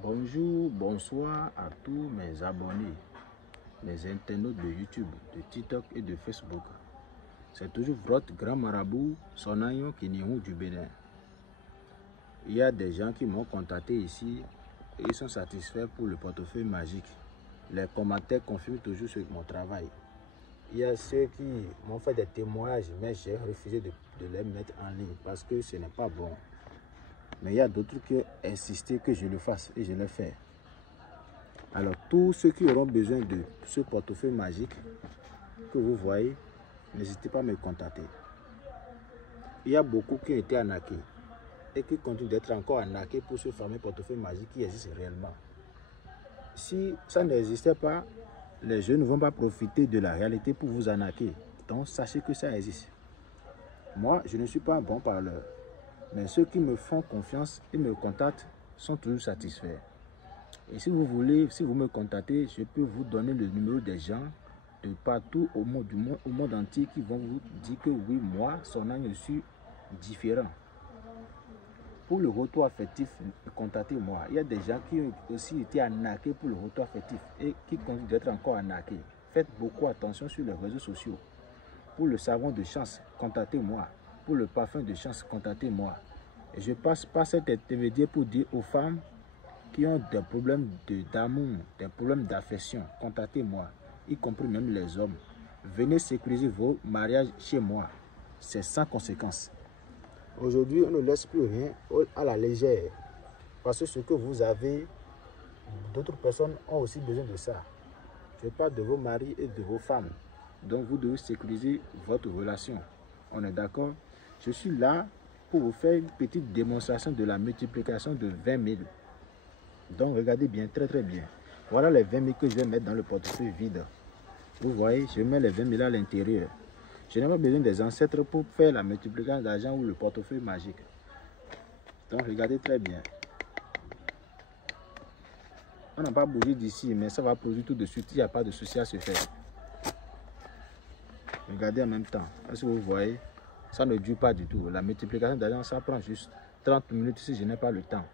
Bonjour, bonsoir à tous mes abonnés, mes internautes de YouTube, de TikTok et de Facebook. C'est toujours votre grand marabout, Sonayon Kinihou du Bénin. Il y a des gens qui m'ont contacté ici et ils sont satisfaits pour le portefeuille magique. Les commentaires confirment toujours mon travail. Il y a ceux qui m'ont fait des témoignages, mais j'ai refusé de les mettre en ligne parce que ce n'est pas bon. Mais il y a d'autres qui ont insisté que je le fasse et je le fais. Alors, tous ceux qui auront besoin de ce portefeuille magique que vous voyez, n'hésitez pas à me contacter. Il y a beaucoup qui ont été arnaqués et qui continuent d'être encore arnaqués pour ce fameux portefeuille magique qui existe réellement. Si ça n'existait pas, les jeunes ne vont pas profiter de la réalité pour vous arnaquer. Donc, sachez que ça existe. Moi, je ne suis pas un bon parleur. Mais ceux qui me font confiance et me contactent sont toujours satisfaits. Et si vous voulez, si vous me contactez, je peux vous donner le numéro des gens de partout au monde entier qui vont vous dire que oui, moi, Sonayon, je suis différent. Pour le retour affectif, contactez-moi. Il y a des gens qui ont aussi été arnaqués pour le retour affectif et qui continuent d'être encore arnaqués. Faites beaucoup attention sur les réseaux sociaux. Pour le savon de chance, contactez-moi. Pour le parfum de chance, contactez-moi. Et je passe par cet intermédiaire pour dire aux femmes qui ont des problèmes d'amour, des problèmes d'affection, contactez-moi, y compris même les hommes. Venez sécuriser vos mariages chez moi. C'est sans conséquence. Aujourd'hui, on ne laisse plus rien à la légère. Parce que ce que vous avez, d'autres personnes ont aussi besoin de ça. Je parle de vos maris et de vos femmes. Donc, vous devez sécuriser votre relation. On est d'accord? Je suis là pour vous faire une petite démonstration de la multiplication de 20 000. Donc, regardez bien, très très bien. Voilà les 20 000 que je vais mettre dans le portefeuille vide. Vous voyez, je mets les 20 000 à l'intérieur. Je n'ai pas besoin des ancêtres pour faire la multiplication d'argent ou le portefeuille magique. Donc, regardez très bien. On n'a pas bougé d'ici, mais ça va produire tout de suite. Il n'y a pas de souci à se faire. Regardez en même temps. Est-ce que vous voyez? Ça ne dure pas du tout. La multiplication d'argent, ça prend juste 30 minutes si je n'ai pas le temps.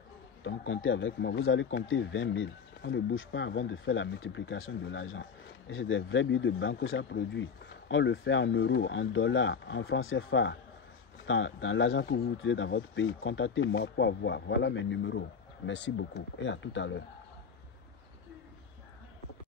Donc, comptez avec moi. Vous allez compter 20 000. On ne bouge pas avant de faire la multiplication de l'argent. Et c'est des vrais billets de banque que ça produit. On le fait en euros, en dollars, en francs CFA, dans l'argent que vous utilisez dans votre pays. Contactez-moi pour avoir. Voilà mes numéros. Merci beaucoup et à tout à l'heure.